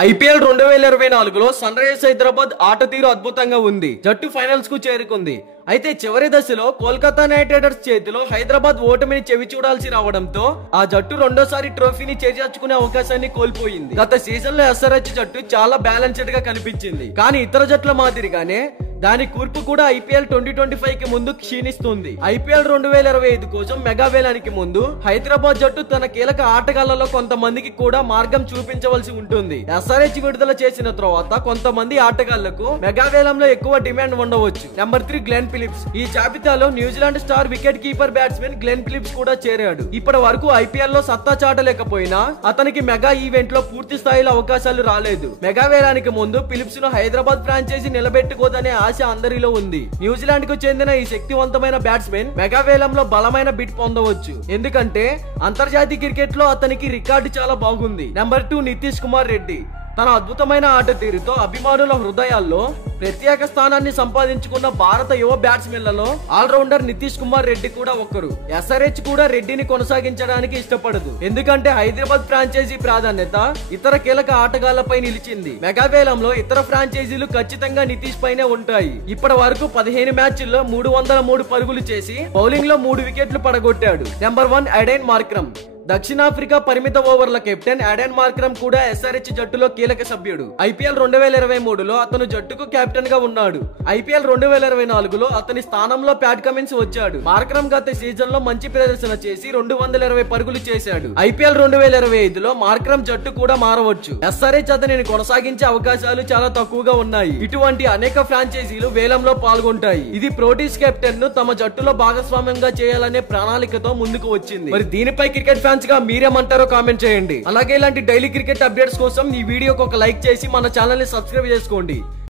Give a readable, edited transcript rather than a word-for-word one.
IPL 2024లో sun Risers Hyderabad ఆట తీరు అద్భుతంగా ఉంది. జట్టు ఫైనల్స్ కు చేరుకుంది. అయితే చివరి దశలో కోల్కతా నైట్ రైడర్స్ చేతిలో హైదరాబాద్ ఓటమిని చెవి చూడాల్సి రావడంతో ఆ జట్టు రెండోసారి ట్రోఫీని చేజార్చుకునే అవకాశాన్ని కోల్పోయింది. గత సీజన్ లో ఎస్ఆర్హెచ్ జట్టు చాలా బ్యాలెన్స్డ్ గా కనిపించింది. కానీ ఇతర జట్ల మాదిరిగానే దాని కూర్పు కూడా ఐపీఎల్ 2025 కి ముందు క్షీణిస్తుంది. ఐపీఎల్ 2025 కోసం మెగా వేలానికి ముందు హైదరాబాద్ జట్టు తన కీలక ఆటగాళ్లలో కొంతమందికి కూడా మార్గం చూపించవలసి ఉంటుంది. ఎస్ఆర్హెచ్ విడుదల చేసిన తర్వాత కొంతమంది ఆటగాళ్లకు మెగా వేలంలో ఎక్కువ డిమాండ్ ఉండవచ్చు. Number 3 Glenn Phillips. ఈ జాబితాలో New Zealand star wicket keeper batsmen Glenn Phillips కూడా చేరాడు. ఇప్పటి వరకు ఐపీఎల్ లో సత్తా చాటలేకపోయినా అతనికి మెగా ఈవెంట్ లో పూర్తి స్థాయిలో అవకాశాలు రాలేదు. మెగా వేలానికి ముందు ఫిలిప్స్ ను హైదరాబాద్ ఫ్రాంచైజీ నిలబెట్టుకోదనే ఆశ అందరిలో ఉంది. న్యూజిలాండ్ కు చెందిన ఈ శక్తివంతమైన బ్యాట్స్మెన్ మెగా వేలంలో బలమైన బిట్ పొందవచ్చు. ఎందుకంటే అంతర్జాతీయ క్రికెట్ లో అతనికి రికార్డు చాలా బాగుంది. నెంబర్ 2 నితీష్ కుమార్ రెడ్డి. తన అద్భుతమైన ఆట తీరుతో అభిమానుల హృదయాల్లో ప్రత్యేక స్థానాన్ని సంపాదించుకున్న భారత యువ బ్యాట్స్మెన్లలో ఆల్రౌండర్ నితీష్ కుమార్ రెడ్డి కూడా ఒకరు. ఎస్ఆర్హెచ్ కూడా రెడ్డిని కొనసాగించడానికి ఇష్టపడదు. ఎందుకంటే హైదరాబాద్ ఫ్రాంచైజీ ప్రాధాన్యత ఇతర కీలక ఆటగాళ్లపై నిలిచింది. మెగా వేలంలో ఇతర ఫ్రాంచైజీలు ఖచ్చితంగా నితీష్ పైనే ఉంటాయి. ఇప్పటి వరకు 15 మ్యాచ్ల్లో 303 పరుగులు చేసి బౌలింగ్ లో 3 వికెట్లు పడగొట్టాడు. Number 1 Aiden Markram. దక్షిణాఫ్రికా పరిమిత ఓవర్ల కెప్టెన్ ఎడెన్ మార్క్రమ్ కూడా ఎస్ఆర్హెచ్ జట్టులో కీలక సభ్యుడు. ఐపీఎల్ 2023లో అతను జట్టుకు కెప్టెన్ గా ఉన్నాడు. ఐపీఎల్ 2024లో అతని స్థానంలో ప్యాట్ కమిన్స్ వచ్చాడు. మార్క్రమ్ గత సీజన్ లో మంచి ప్రదర్శన చేసి 220 పరుగులు చేశాడు. ఐపీఎల్ 2025లో మార్క్రమ్ జట్టు కూడా మారవచ్చు. ఎస్ఆర్హెచ్ అతనిని కొనసాగించే అవకాశాలు చాలా తక్కువగా ఉన్నాయి. ఇటువంటి అనేక ఫ్రాంచైజీలు వేలంలో పాల్గొంటాయి. ఇది ప్రోటీస్ కెప్టెన్ ను తమ జట్టులో భాగస్వామ్యంగా చేయాలనే ప్రణాళికతో ముందుకు వచ్చింది. మరి దీనిపై క్రికెట్ ఫ్యాన్స్ గా మీరేమంటారో కామెంట్ చేయండి. అలాగే ఇలాంటి డైలీ క్రికెట్ అప్డేట్స్ కోసం ఈ వీడియోకి ఒక లైక్ చేసి మన ఛానల్ ని సబ్స్క్రైబ్ చేసుకోండి.